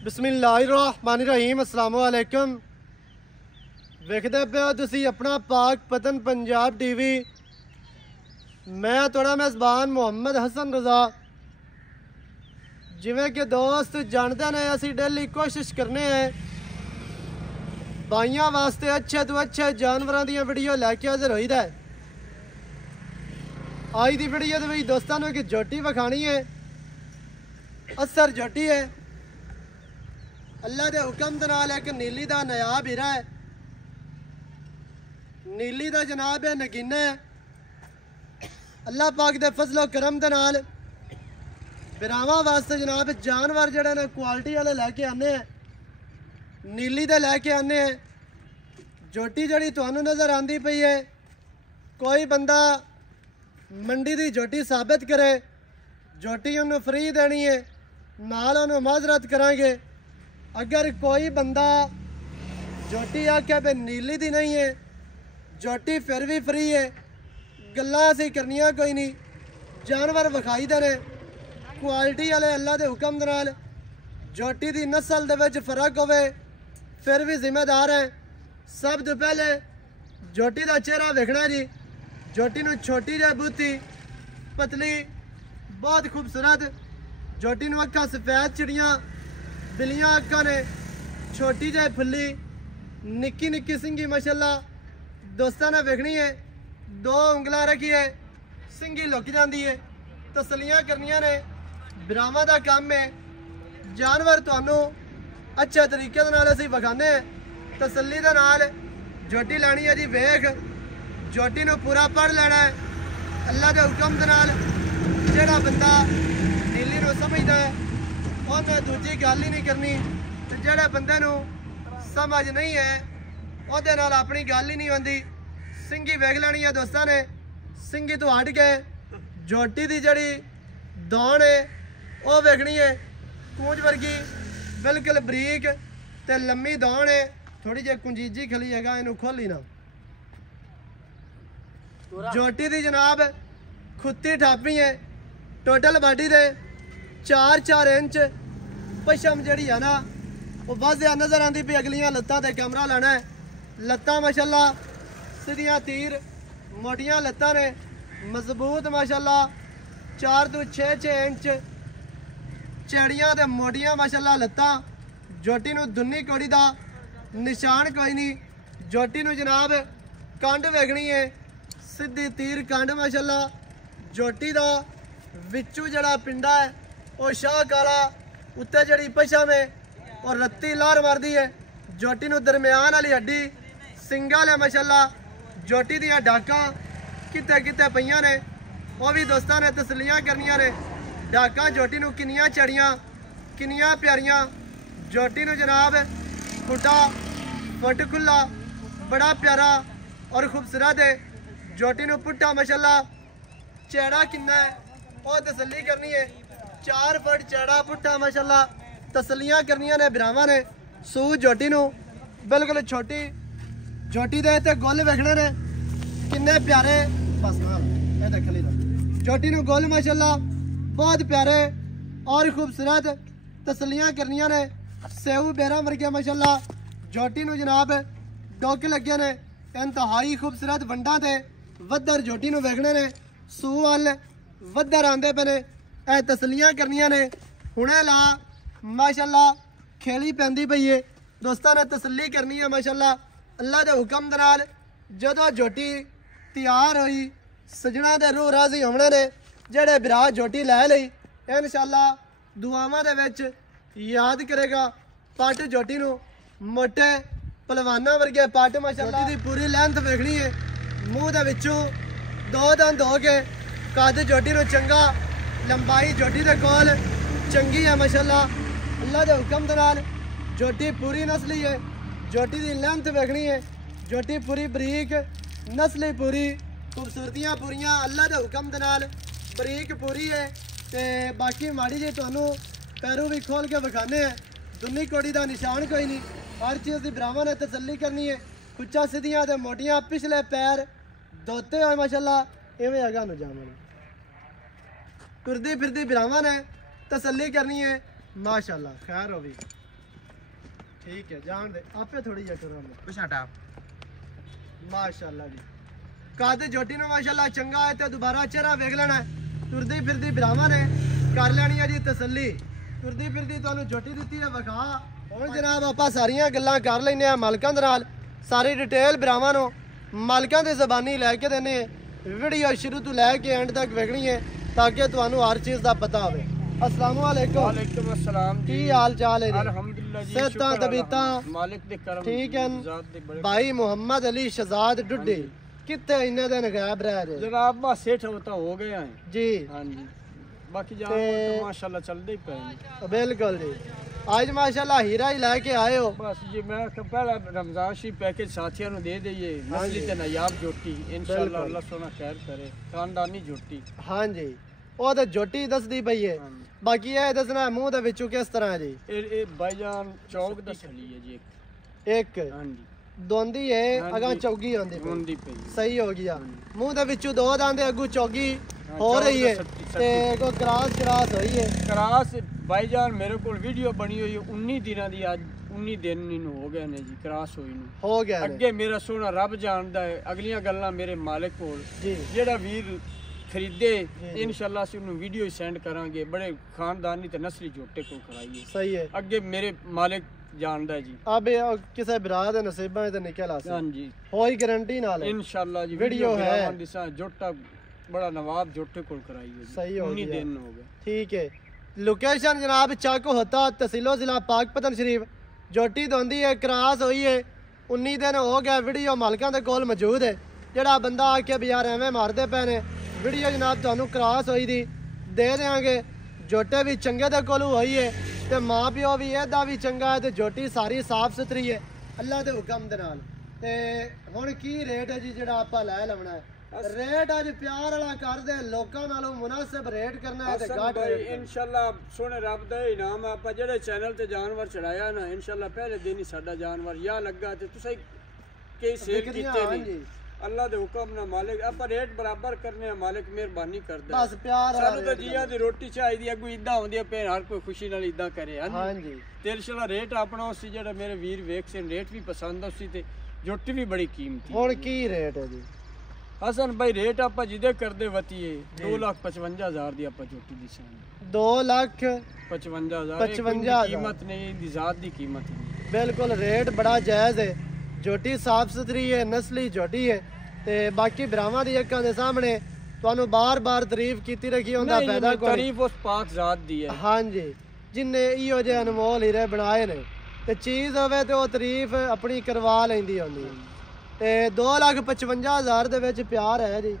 बिस्मिल्लाहिर्रहमानिर्रहीम अस्सलाम वालेकुम। वेखदे पे हो तुसी अपना पाक पतन पंजाब टीवी। मैं थोड़ा मेज़बान मुहम्मद हसन रज़ा। जिवें कि दोस्त जानते ने असी डेली कोशिश करने हैं भाइयों वास्ते अच्छे तो अच्छे जानवरों दी वीडियो लैके हाजिर होईदा है। आज की वीडियो के दोस्तों ने एक जोटी विखानी है। असर जोटी है, अल्लाह के हुक्म के नाल एक नीली का नायाब हीरा है। नीली का जनाब है नगीना है। अल्लाह पाक के फजलो करम के नाल बिरावां वास्ते जनाब जानवर जड़े ने क्वालिटी वाले लैके आने हैं। नीली दे लैके आने हैं। जोटी जड़ी तुहानू नज़र आंदी पई है, कोई बंदा मंडी की जोटी साबित करे, जोटी उन्होंने फ्री देनी है, नाल उन्होंने माजरत करांगे। अगर कोई बंदा जोटी आखे भाई नीली दी नहीं है, जोटी फिर भी फ्री है, गल्लां असीं करनियां कोई नहीं, जानवर विखाई देने क्वालिटी वाले अल्लाह के हुक्म दे नाल। जोटी की नस्ल दे विच फर्क होवे फिर भी जिम्मेदार है। सब तो पहले जोटी का चेहरा वेखना जी। जोटी नूं छोटी जी बूथी पतली बहुत खूबसूरत। जोटी नूं अक्खां सफेद चिड़ियाँ बिलियां अक्खां ने, छोटी जी फुल्ली निक्की निक्की सिंगी माशाल्लाह दोस्तां ने वेखनी है। दो उंगलां रखी है, सिंगी लुक जाती है। तसलियां करनियां ने, बिरावां दा काम है। जानवर तुहानू अच्छे तरीके दे नाल असीं विखाने हैं। तसल्ली दे नाल जोटी लैनी है जी। वेख जोटी नूं पूरा पढ़ लेना है अल्लाह के हुक्म दे नाल। जिहड़ा बंदा नीली नूं समझदा है उन्हें दूजी गल ही नहीं करनी, ते जिहड़े बंदे नूं समझ नहीं है उहदे नाल अपनी गल ही नहीं होंदी। सिंगी वेख लेनी है दोस्तां ने। सिंगी तो हट के जोटी की जड़ी दौड़ है वह वेखनी है। कूंज वर्गी बिल्कुल बरीक ते लम्मी दौड़ है। थोड़ी जी कुंजीजी खली है, इनू खोली ना। जोटी की जनाब खुत्ती ठापी है। टोटल बॉडी दे 4-4 इंच पशम जड़ी है ना वो वाजिया नजर आती पई। अगलियां लत्तां ते कैमरा लाना है। लत्तां माशाल्लाह सीधियां तीर मोटियां लत्तां ने, मजबूत माशाल्लाह 4 तो 6 इंच चैड़ियां ते मोटियां माशाल्लाह लत्तां। जोटी नूं दुन्नी कौड़ी दा निशान कोई नहीं। जोटी नूं जनाब कंड वेखनी है, सीधी तीर कंड माशाल्लाह। जोटी दा विचू जड़ा पिंडा है वो शाह काला, उत्ते जड़ी पशम है और रत्ती लार मारदी है। जोटी नूं दरम्यान वाली हड्डी सिंगा ले माशाल्लाह। जोटी दियां डाकां किते किते पईयां ने, वो भी दोस्तां ने तसलियां करनियां ने। डाकां जोटी नूं किन्नियां चढ़ियां किन्नियां प्यारियां। जोटी नूं जनाब खुटा फुट खुला बड़ा प्यारा और खूबसूरत है। जोटी नूं पुट्ठा माशाल्लाह चैड़ा किन्ना है वो तसल्ली करनी है। 4 फुट चैड़ा पुट्ठा माशाल्लाह तसलियां करनियां ने बिरावां ने। सूह जोटी नूं बिल्कुल छोटी। जोटी दे ते गुल वेखने ने किन्ने प्यारे। बस नाल देख ली जोटी नूं गुल माशाल्लाह बहुत प्यारे और खूबसूरत तसलियां करनियां ने। सेऊ बेरा वर्गे माशाल्लाह। जोटी नूं जनाब डोक लगे ने इंतहाई खूबसूरत वंडा ते वधर जोटी नूं वेखने ने। सूह वाल वधर आंदे पे ने, ए तसलियां करनियां ने। हुणे ला माशाल्लाह खेली पैंदी पई है। दोस्तां ने तसल्ली करनी है माशाल्लाह अल्लाह के हुक्म दे नाल। जदों जोटी तैयार हुई सजना दे रूह राजी होने ने। जेड़े बिरा जोटी लै लई इंशाअल्लाह दुआवां दे विच याद करेगा। पट जोटी नूं मोटे पलवाना वर्गे पट माशाल्लाह दी पूरी लेंथ वेखनी है। मूँह दे विचों 2 दंद हो के कद जोटी नूं चंगा, लंबाई जोटी दे कोल चंगी है माशाल्लाह अल्लाह के हुक्म दे नाल। जोटी पूरी नस्ली है। जोटी की लेंथ वेखनी है। जोटी पूरी बरीक नस्ली पूरी खूबसूरतियां पूरियां अल्लाह के हुक्म दे नाल बरीक पूरी है। ते बाकी माड़ी जी तुहानू पैरों भी खोल के विखाने हैं। दुन्नी कोड़ी का निशान कोई नहीं। हर चीज़ की बिरावां ने तसल्ली करनी है। कुच्चा सीधियां ते मोटियां पिछले पैर धोते हुए माशाल्लाह इवें अगा नूं जावन तुरदी फिरदी बिरावां ने तसल्ली करनी है माशाल्लाह। खैर होवी। ठीक है जान दे आपे थोड़ी जा करो पिछाटा माशाल्लाह जी कादे जोटी ने माशाल्लाह चंगा है ते दोबारा चेहरा वेख लेना तुरदी फिरदी भरावां ने कर लेनी है जी तसल्ली तुरदी फिरदी ਤੁਹਾਨੂੰ जोटी ਦਿੱਤੀ ਹੈ ਵਿਖਾ ਹੁਣ ਜਨਾਬ ਆਪਾਂ ਸਾਰੀਆਂ ਗੱਲਾਂ ਕਰ ਲੈਨੇ ਆ ਮਾਲਕਾਂ ਦੇ ਨਾਲ ਸਾਰੀ ਡਿਟੇਲ ਭਰਾਵਾਂ ਨੂੰ ਮਾਲਕਾਂ ਦੀ ਜ਼ਬਾਨੀ ਲੈ ਕੇ ਦੇਨੇ ਵੀਡੀਓ ਸ਼ੁਰੂ ਤੋਂ ਲੈ ਕੇ ਐਂਡ ਤੱਕ ਵੇਖਣੀ ਹੈ ਤਾਂ ਕਿ ਤੁਹਾਨੂੰ ਹਰ ਚੀਜ਼ ਦਾ ਪਤਾ ਹੋਵੇ अस्सलाम वालेकुम वालेकुम अस्सलाम जी की हाल चाल है अल्हम्दुलिल्लाह जी सेहतां तबीयतां मालिक दे करम ठीक है ज़ात दे बड़े भाई मोहम्मद अली शहजाद डुड्डी कितने इन्ने दिन गायब रह रहे जनाब बस सेठ होता हो गए हैं जी हां जी बाकी जानवर तो माशाल्लाह चलदे ही पे बिल्कुल जी आज माशाल्लाह हीरा ही लेके आए हो बस जी मैं पहला रमजान शरीफ पैकेज साथियों को दे दईए नस्ली ते नायाब जोटी इंशाल्लाह अल्लाह सोना खैर करे खानदानी जोटी हां जी ਉਹ ਤਾਂ ਜੋਟੀ ਦੱਸਦੀ ਪਈ ਹੈ ਬਾਕੀ ਇਹ ਦੱਸਣਾ ਮੂੰਹ ਦੇ ਵਿੱਚੋਂ ਕਿਸ ਤਰ੍ਹਾਂ ਜੀ ਇਹ ਭਾਈਜਾਨ ਚੌਕ ਦਾ ਥਲੀ ਹੈ ਜੀ ਇੱਕ ਹਾਂਜੀ ਦੋਂਦੀ ਹੈ ਅਗਾ ਚੌਗੀ ਆਉਂਦੀ ਪਈ ਸਹੀ ਹੋ ਗਿਆ ਮੂੰਹ ਦੇ ਵਿੱਚੋਂ ਦੋ ਦੰਦ ਅੱਗੂ ਚੌਗੀ ਹੋ ਰਹੀ ਹੈ ਤੇ ਕੋ ਕਰਾਸ ਹੋਈ ਹੈ ਕਰਾਸ ਭਾਈਜਾਨ ਮੇਰੇ ਕੋਲ ਵੀਡੀਓ ਬਣੀ ਹੋਈ 19 ਦਿਨਾਂ ਦੀ ਅੱਜ 19 ਦਿਨ ਨੂੰ ਹੋ ਗਏ ਨੇ ਜੀ ਕਰਾਸ ਹੋਈ ਨੂੰ ਹੋ ਗਿਆ ਅੱਗੇ ਮੇਰਾ ਸੋਹਣਾ ਰੱਬ ਜਾਣਦਾ ਹੈ ਅਗਲੀਆਂ ਗੱਲਾਂ ਮੇਰੇ ਮਾਲਕ ਕੋਲ ਜਿਹੜਾ ਵੀਰ खरीदे इंशाल्लाह से उन्हें वीडियो सेंड करांगे बड़े खानदानी ते नस्ली जोटे को कराइए सही है अगे मेरे मालिक जानदा है जी अब किसे बिरा दे नसीबां ते निकल आसे हां जी होई गारंटी नाल इंशाल्लाह जी वीडियो है दिसा जोटा बड़ा नवाब जोटे को कराइए सही हो गया 19 दिन हो गए ठीक है लोकेशन जनाब चाको होता तहसीलो जिला पाकपतन शरीफ जोटी दोंदी है क्रॉस हुई है 19 दिन हो गए वीडियो मालकां दे कोल मौजूद है जेड़ा बंदा आके भी यार एवें मारदे पे ने वीडियो जनाब ਤੁਹਾਨੂੰ ਕਰਾਸ ਹੋਈ ਦੀ ਦੇ ਦੇਾਂਗੇ ਜੋਟੇ ਵੀ ਚੰਗੇ ਦੇ ਕੋਲ ਹੋਈ ਹੈ ਤੇ ਮਾਂ ਪਿਓ ਵੀ ਇਹਦਾ ਵੀ ਚੰਗਾ ਹੈ ਤੇ ਜੋਟੀ ਸਾਰੀ ਸਾਫ ਸੁਥਰੀ ਹੈ ਅੱਲਾ ਦੇ ਹੁਕਮ ਦੇ ਨਾਲ ਤੇ ਹੁਣ ਕੀ ਰੇਟ ਹੈ ਜੀ ਜਿਹੜਾ ਆਪਾਂ ਲੈ ਲਵਣਾ ਹੈ ਰੇਟ ਅੱਜ ਪਿਆਰ ਵਾਲਾ ਕਰਦੇ ਲੋਕਾਂ ਨਾਲੋਂ ਮੁਨਾਸਿਬ ਰੇਟ ਕਰਨਾ ਹੈ ਤੇ ਘੱਟ ਰੇਟ ਇਨਸ਼ਾਅੱਲਾ ਸੋਹਣੇ ਰੱਬ ਦਾ ਇਨਾਮ ਆਪਾਂ ਜਿਹੜੇ ਚੈਨਲ ਤੇ ਜਾਨਵਰ ਚੜਾਇਆ ਨਾ ਇਨਸ਼ਾਅੱਲਾ ਪਹਿਲੇ ਦਿਨ ਹੀ ਸਾਡਾ ਜਾਨਵਰ ਯਾ ਲੱਗਾ ਤੇ ਤੁਸੀਂ ਕਈ ਸੇਲ ਕੀਤੇ ਨਹੀਂ अल्लाह दे हुक्म ना मालिक आप रेट बराबर करने मालिक मेहरबानी कर दे बस प्यार सानू तो जिया दी रोटी चाहिदी अगू इदा होंदी पे हर कोई खुशी नाल इदा करे हां जी ते इंशाल्लाह रेट अपना उसी जेड़ा मेरे वीर वेख से रेट भी पसंद उसी ते जोटी भी बड़ी कीमती हुन की रेट है जी हसन भाई रेट आप जिदे कर दे वतीए 2,55,000 दी आप जोटी दी सान 2,55,000 कीमत नहीं दी जात दी कीमत नहीं बिल्कुल रेट बड़ा जायज है जोटी साफ सुथरी है नस्ली जोटी है ते बाकी भरावां दी अक्खां दे सामने ਤੁਹਾਨੂੰ ਬਾਰ-ਬਾਰ ਤਾਰੀਫ ਕੀਤੀ ਰੱਖੀ ਹੁੰਦਾ ਪੈਦਾ ਕੋਈ ਤਾਰੀਫ ਉਸ ਪਾਕ ਜ਼ਾਤ ਦੀ ਹੈ ਹਾਂਜੀ ਜਿੰਨੇ ਇਹੋ ਜਿਹੇ ਅਨਮੋਲ ਹੀਰੇ ਬਣਾਏ ਨੇ ਤੇ ਚੀਜ਼ ਹੋਵੇ ਤੇ ਉਹ ਤਾਰੀਫ ਆਪਣੀ ਕਰਵਾ ਲੈਂਦੀ ਹੁੰਦੀ ਤੇ 2,55,000 ਦੇ ਵਿੱਚ ਪਿਆਰ ਹੈ ਜੀ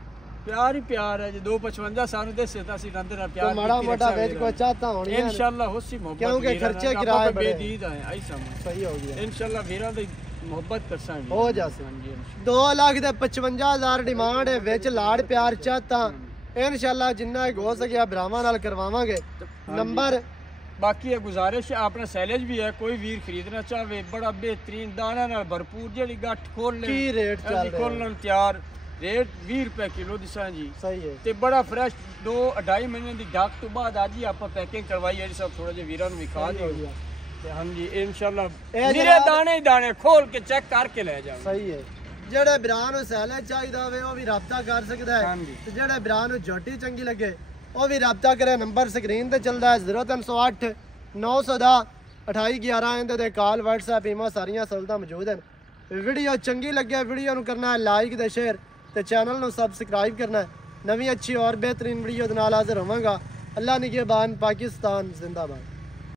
ਪਿਆਰ ਹੀ ਪਿਆਰ ਹੈ ਜੀ 255 ਸਾਨੂੰ ਦੱਸੇ ਤਾਂ ਅਸੀਂ ਰੰਦੇ ਨਾਲ ਪਿਆਰ ਮਾੜਾ ਮੋਟਾ ਵਿੱਚ ਕੋਈ ਚਾਹਤਾ ਹੋਣੀ ਹੈ ਇਨਸ਼ਾਅੱਲਾ ਹੁਸੀ ਮੁਹੱਬਤ ਕਿਉਂਕਿ ਖਰਚੇ ਕਿਰਾਏ ਬੜੇ ਬੇਦੀਦ ਹੈ ਐਸਾ ਸਹੀ ਹੋ ਗਿਆ ਇਨਸ਼ਾਅੱਲਾ ਵੀਰਾਂ ਦੀ ਮੁਹੱਬਤ ਕਰਸਾਂਗੇ ਹੋ ਜਾਸੇ 2,55,000 ਡਿਮਾਂਡ ਹੈ ਵਿੱਚ ਲਾੜ ਪਿਆਰ ਚਾਹਤਾ ਇਨਸ਼ਾਅੱਲਾ ਜਿੰਨਾ ਹੋ ਸਕਿਆ ਭਰਾਵਾਂ ਨਾਲ ਕਰਵਾਵਾਂਗੇ ਨੰਬਰ बाकी गुजारिश है अपना सैलेज भी है कोई वीर खरीदना चाहे बड़ा बेहतरीन दाना नाल भरपूर जेडी गठ खोल ले की रेट चल रहा खोलन तैयार रेट 20 रुपए किलो दिसा जी सही है ते बड़ा फ्रेश 2-2.5 महीने दी डाक तो बाद आज ही आप पैकिंग करवाई है सब थोड़ा जे वीरां नु विखा दियो ते हां जी इंशाल्लाह मेरे दाने ही दाने खोल के चेक करके ले जाओ सही है ਜਿਹੜੇ ਭਰਾ ਨੂੰ ਸੈਲੇਜ ਚਾਹੀਦਾ ਹੋਵੇ ਉਹ ਵੀ ਰਾਬਤਾ ਕਰ ਸਕਦਾ ਹੈ ਤੇ ਜਿਹੜੇ ਭਰਾ ਨੂੰ ਜੋਟੀ ਚੰਗੀ ਲੱਗੇ ਉਹ ਵੀ ਰਾਬਤਾ ਕਰੇ ਨੰਬਰ ਸਕਰੀਨ ਤੇ ਚੱਲਦਾ ਹੈ 0308 910 2811 ਇਹਦੇ ਤੇ ਕਾਲ WhatsApp ਈਮੋ ਸਾਰੀਆਂ ਸਹੂਲਤਾਂ ਮੌਜੂਦ ਹਨ ਵੀਡੀਓ ਚੰਗੀ ਲੱਗੇ ਵੀਡੀਓ ਨੂੰ ਕਰਨਾ ਹੈ ਲਾਈਕ ਤੇ ਸ਼ੇਅਰ ਤੇ ਚੈਨਲ ਨੂੰ ਸਬਸਕ੍ਰਾਈਬ ਕਰਨਾ ਹੈ ਨਵੀਂ ਅੱਛੀ ਔਰ ਬਿਹਤਰੀਨ ਵੀਡੀਓ ਦੇ ਨਾਲ ਹਾਜ਼ਰ ਹੋਵਾਂਗਾ ਅੱਲਾ ਨਿਗਹਿਬਾਨ ਪਾਕਿस्तान जिंदाबाद।